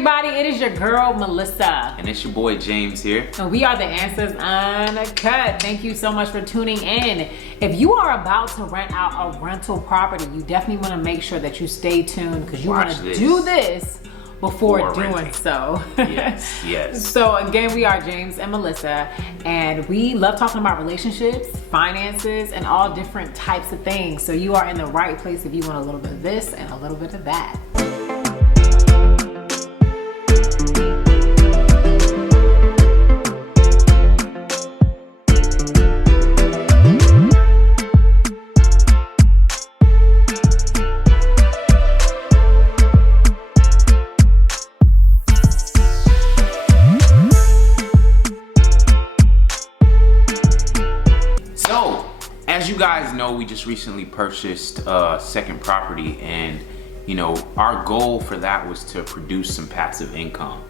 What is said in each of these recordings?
everybody, it is your girl Melissa. And it's your boy James here. And we are the Answers Uncut. Thank you so much for tuning in. If you are about to rent out a rental property, you definitely want to make sure that you stay tuned because you want to do this before doing renting. So. Yes, yes. So again, we are James and Melissa, and we love talking about relationships, finances, and all different types of things. So you are in the right place if you want a little bit of this and a little bit of that. As you guys know, we just recently purchased a second property, and you know, our goal for that was to produce some passive income.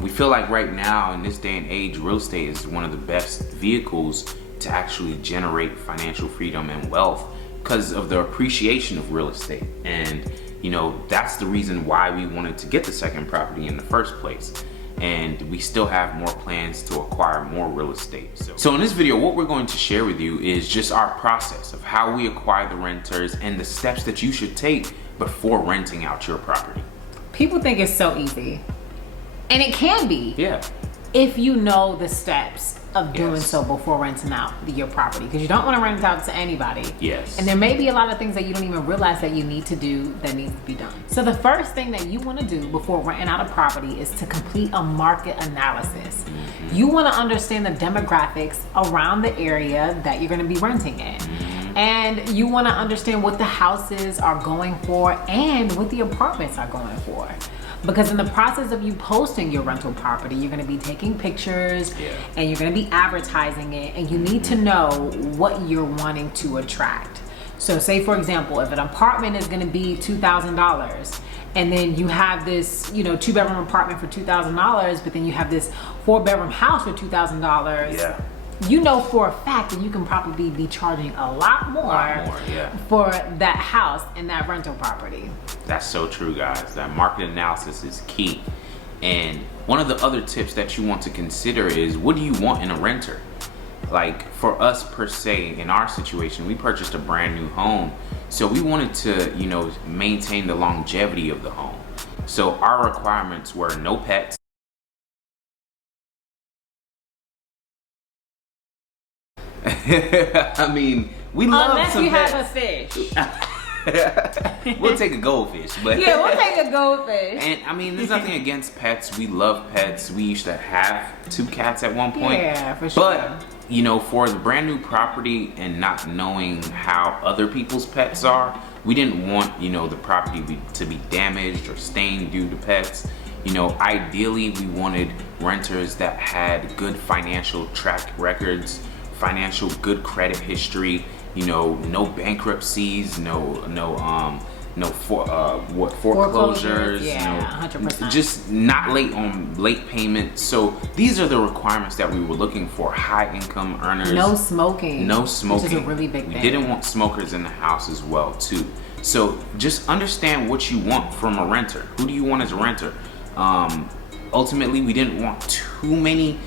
We feel like right now in this day and age, real estate is one of the best vehicles to actually generate financial freedom and wealth because of the appreciation of real estate. And you know, that's the reason why we wanted to get the second property in the first place. And we still have more plans to acquire more real estate. So in this video, what we're going to share with you is just our process of how we acquire the renters and the steps that you should take before renting out your property. People think it's so easy, and it can be. Yeah. If you know the steps of doing so before renting out your property, because you don't want to rent it out to anybody. Yes. And there may be a lot of things that you don't even realize that you need to do that needs to be done. So the first thing that you want to do before renting out a property is to complete a market analysis. Mm-hmm. You want to understand the demographics around the area that you're going to be renting in. Mm-hmm. And you want to understand what the houses are going for and what the apartments are going for. Because in the process of you posting your rental property, you're gonna be taking pictures and you're gonna be advertising it, and you need to know what you're wanting to attract. So say for example, if an apartment is gonna be $2,000, and then you have this, you know, 2-bedroom apartment for $2,000, but then you have this 4-bedroom house for $2,000. Yeah. You know for a fact that you can probably be charging a lot more for that house and that rental property. That's so true, guys. That market analysis is key. And one of the other tips that you want to consider is, what do you want in a renter? Like for us per se, in our situation, we purchased a brand new home. So we wanted to, you know, maintain the longevity of the home. So our requirements were no pets. I mean, we love some pets. Unless you have a fish. We'll take a goldfish, but yeah, we'll take a goldfish. And I mean, there's nothing against pets. We love pets. We used to have 2 cats at one point. Yeah, for sure. But you know, for the brand new property and not knowing how other people's pets are, we didn't want, you know, the property to be damaged or stained due to pets. You know, ideally, we wanted renters that had good financial track records, financial good credit history, you know, no bankruptcies, foreclosures, yeah, 100%. Just not late payments. So these are the requirements that we were looking for. High income earners. No smoking. No smoking. Which is a really big thing. We didn't want smokers in the house as well too. So just understand what you want from a renter. Who do you want as a renter? Ultimately, we didn't want too many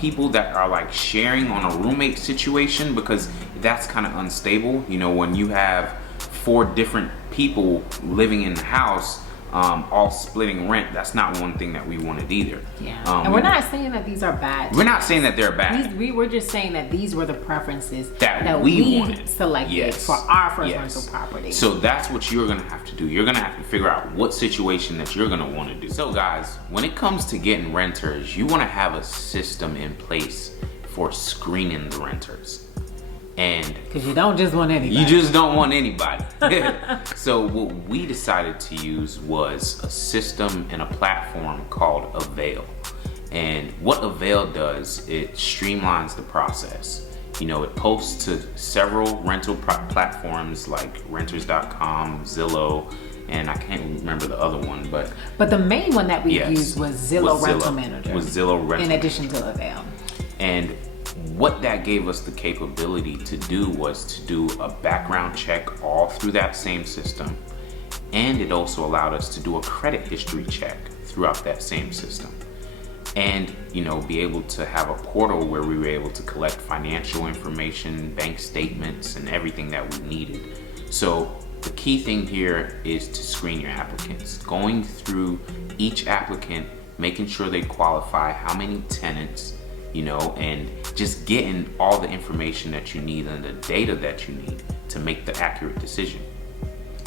people that are like sharing on a roommate situation, because that's kind of unstable. You know, when you have 4 different people living in the house, all splitting rent, that's not one thing that we wanted either. Yeah. And we're not saying that these are bad. We're not saying that they're bad. We were just saying that these were the preferences that we wanted. Selected for our first rental property. So that's what you're gonna have to do. You're gonna have to figure out what situation that you're gonna want to do. So guys, when it comes to getting renters, you want to have a system in place for screening the renters. And because you don't just want anybody. You just don't want anybody. So what we decided to use was a system and a platform called Avail. And what Avail does, it streamlines the process. You know, it posts to several rental platforms like renters.com, Zillow, and I can't remember the other one, but the main one that we used was Zillow Rental Manager. In addition to Avail. And what that gave us the capability to do was to do a background check all through that same system. And it also allowed us to do a credit history check throughout that same system. And, you know, be able to have a portal where we were able to collect financial information, bank statements, and everything that we needed. So the key thing here is to screen your applicants. Going through each applicant, making sure they qualify, how many tenants, you know, and just getting all the information that you need and the data that you need to make the accurate decision.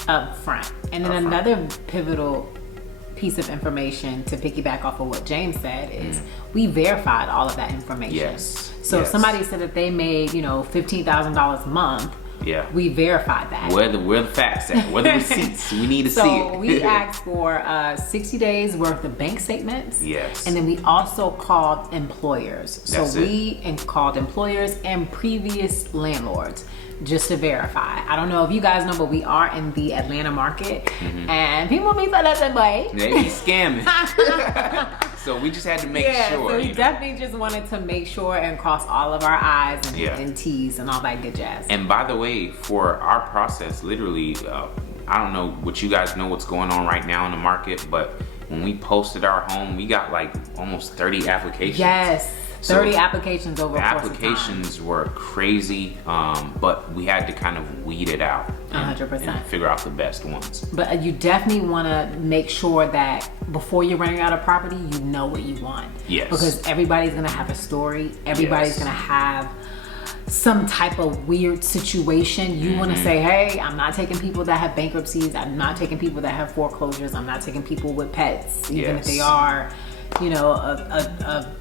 Up front. And then another pivotal piece of information to piggyback off of what James said is we verified all of that information. Yes. So if somebody said that they made, you know, $15,000 a month, we verified that. Where the facts at? Where the receipts? We need to see it. So we asked for 60 days worth of bank statements. Yes. And then we also called employers. That's so we called employers and previous landlords just to verify. I don't know if you guys know, but we are in the Atlanta market, and people be for that way. They be scamming. So we just had to make sure. So we definitely just wanted to make sure and cross all of our I's and T's and all that good jazz. And by the way, for our process, literally, I don't know what you guys know what's going on right now in the market, but when we posted our home, we got like almost 30 applications. Yes. 30 applications over the a course of applications were crazy, but we had to kind of weed it out 100%. And figure out the best ones. But you definitely want to make sure that before you're renting out a property, you know what you want. Yes. Because everybody's going to have a story. Everybody's going to have some type of weird situation. You want to say, hey, I'm not taking people that have bankruptcies. I'm not taking people that have foreclosures. I'm not taking people with pets, even if they are, you know, a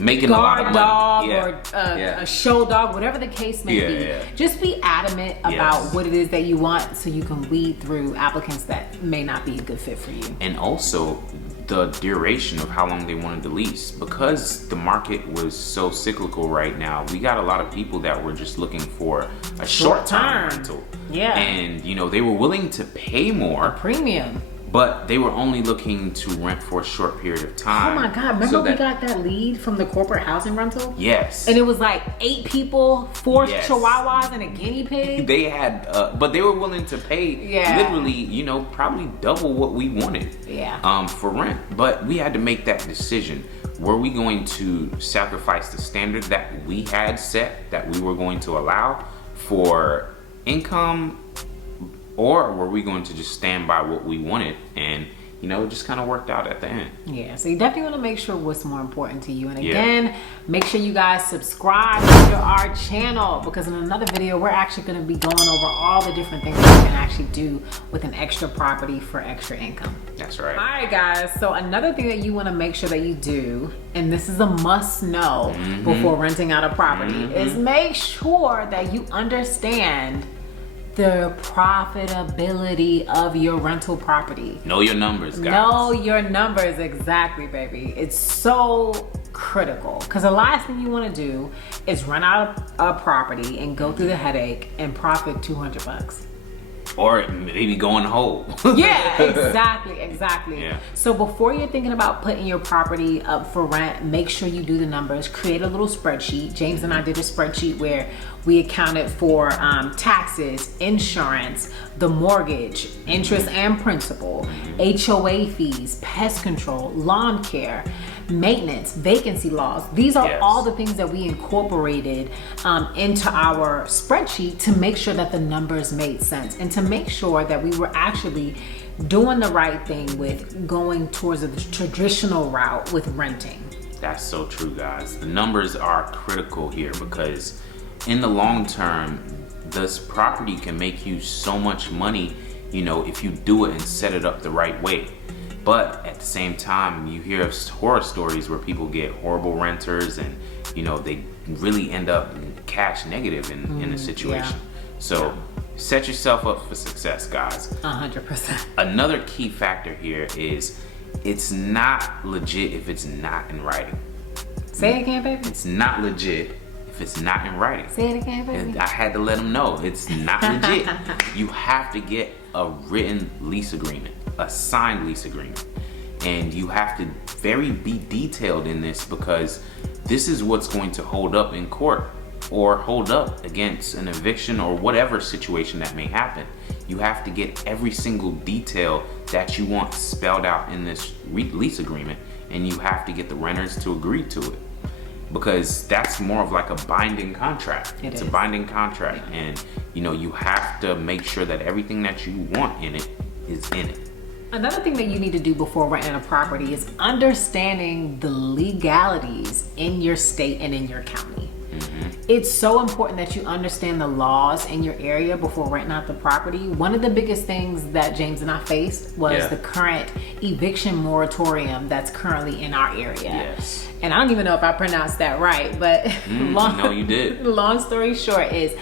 making a lot of money. Dog or a show dog, whatever the case may be. Just be adamant about what it is that you want so you can weed through applicants that may not be a good fit for you. And also the duration of how long they wanted the lease. Because the market was so cyclical right now, we got a lot of people that were just looking for a short-term rental. Yeah. And, you know, they were willing to pay more. Premium. But they were only looking to rent for a short period of time. Oh my God, remember we got that lead from the corporate housing rental? Yes. And it was like 8 people, 4 chihuahuas, and a guinea pig. They had, but they were willing to pay literally, you know, probably double what we wanted for rent. But we had to make that decision. Were we going to sacrifice the standard that we had set, that we were going to allow for income? Or were we going to just stand by what we wanted? And, you know, it just kind of worked out at the end. Yeah, so you definitely want to make sure what's more important to you. And again, make sure you guys subscribe to our channel, because in another video, we're actually going to be going over all the different things that you can actually do with an extra property for extra income. That's right. All right, guys. So another thing that you want to make sure that you do, and this is a must know before renting out a property, is make sure that you understand the profitability of your rental property. Know your numbers, guys. Know your numbers, exactly, baby. It's so critical, because the last thing you want to do is rent out a property and go through the headache and profit $200. Or maybe going whole. Yeah, exactly. Yeah. So before you're thinking about putting your property up for rent, make sure you do the numbers. Create a little spreadsheet. James and I did a spreadsheet where we accounted for taxes, insurance, the mortgage, interest and principal, HOA fees, pest control, lawn care, maintenance, vacancy laws. These are all the things that we incorporated into our spreadsheet to make sure that the numbers made sense and to make sure that we were actually doing the right thing with going towards a traditional route with renting. That's so true, guys. The numbers are critical here, because in the long term, this property can make you so much money, you know, if you do it and set it up the right way. But at the same time, you hear of horror stories where people get horrible renters and, you know, they really end up cash negative in a situation. So set yourself up for success, guys. 100%. Another key factor here is it's not legit if it's not in writing. Say it again, baby. It's not legit if it's not in writing. Say it again, baby. And I had to let them know it's not legit. You have to get a written lease agreement, a signed lease agreement. And you have to be detailed in this, because this is what's going to hold up in court or hold up against an eviction or whatever situation that may happen. you have to get every single detail that you want spelled out in this lease agreement, and you have to get the renters to agree to it, because that's more of like a binding contract. It's a binding contract, and you know, you have to make sure that everything that you want in it is in it. Another thing that you need to do before renting a property is understanding the legalities in your state and in your county. It's so important that you understand the laws in your area before renting out the property. One of the biggest things that James and I faced was the current eviction moratorium that's currently in our area. Yes. And I don't even know if I pronounced that right, but no, you did. Long story short is,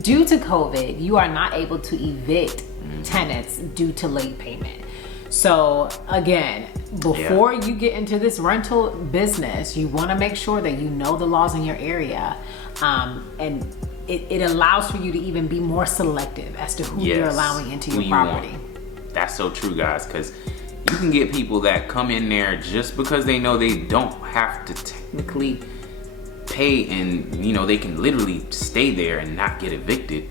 due to COVID, you are not able to evict tenants due to late payment. So again, before you get into this rental business, you want to make sure that you know the laws in your area, and it allows for you to even be more selective as to who you're allowing into your property. That's so true, guys, because you can get people that come in there just because they know they don't have to technically pay, and you know, they can literally stay there and not get evicted.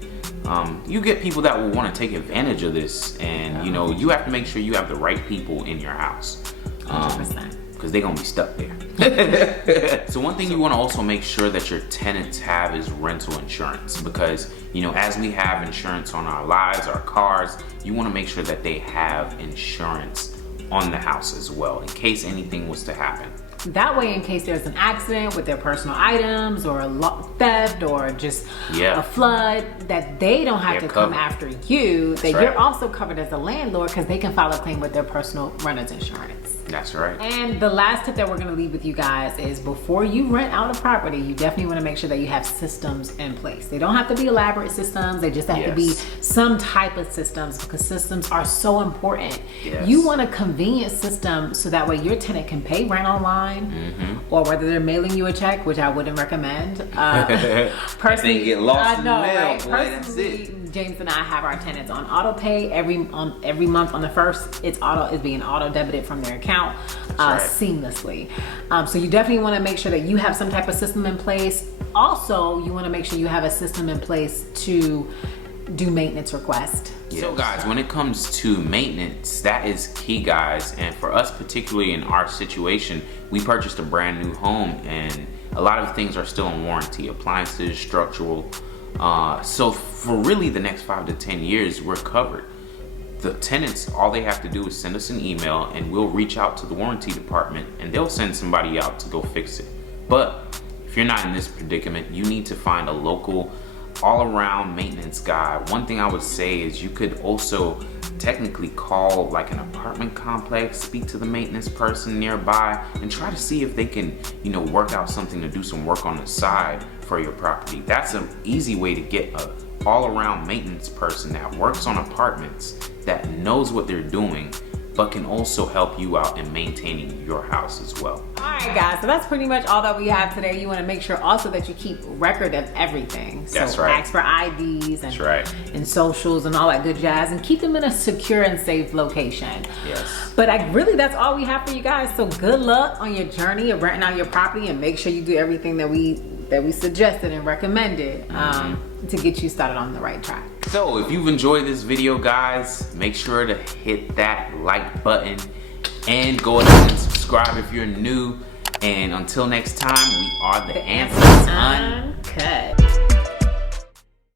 You get people that will want to take advantage of this, and you know, you have to make sure you have the right people in your house, 100%. because they're gonna be stuck there. So one thing you want to also make sure that your tenants have is rental insurance, because you know, as we have insurance on our lives, our cars, you want to make sure that they have insurance on the house as well, in case anything was to happen. That way, in case there's an accident with their personal items, or a theft, or just a flood, that they don't have to come after you, that you're also covered as a landlord, because they can file a claim with their personal renter's insurance. That's right. And the last tip that we're going to leave with you guys is, before you rent out a property, you definitely want to make sure that you have systems in place. They don't have to be elaborate systems. They just have to be some type of systems, because systems are so important. You want a convenient system so that way your tenant can pay rent online, or whether they're mailing you a check, which I wouldn't recommend. Personally, they get lost in the mail, right? boy, Personally, James and I have our tenants on auto pay every month. On the first, it's being auto debited from their account seamlessly. So you definitely want to make sure that you have some type of system in place. Also, you want to make sure you have a system in place to do maintenance requests. So guys, when it comes to maintenance, that is key, guys. And for us, particularly in our situation, we purchased a brand new home, and a lot of things are still in warranty, appliances, structural. So for really the next 5 to 10 years, we're covered. The tenants, all they have to do is send us an email, and we'll reach out to the warranty department, and they'll send somebody out to go fix it. But if you're not in this predicament, you need to find a local all-around maintenance guy. One thing I would say is, you could also technically call like an apartment complex, speak to the maintenance person nearby, and try to see if they can, you know, work out something to do some work on the side for your property. That's an easy way to get a all-around maintenance person that works on apartments, that knows what they're doing, but can also help you out in maintaining your house as well. All right, guys, so that's pretty much all that we have today. You want to make sure also that you keep record of everything. That's so right. Ask for IDs and socials and all that good jazz, and keep them in a secure and safe location. Yes. But really, that's all we have for you guys. So good luck on your journey of renting out your property, and make sure you do everything that we suggested and recommended to get you started on the right track. So if you've enjoyed this video, guys, make sure to hit that like button and go ahead and subscribe if you're new. And until next time, we are the Answers Uncut.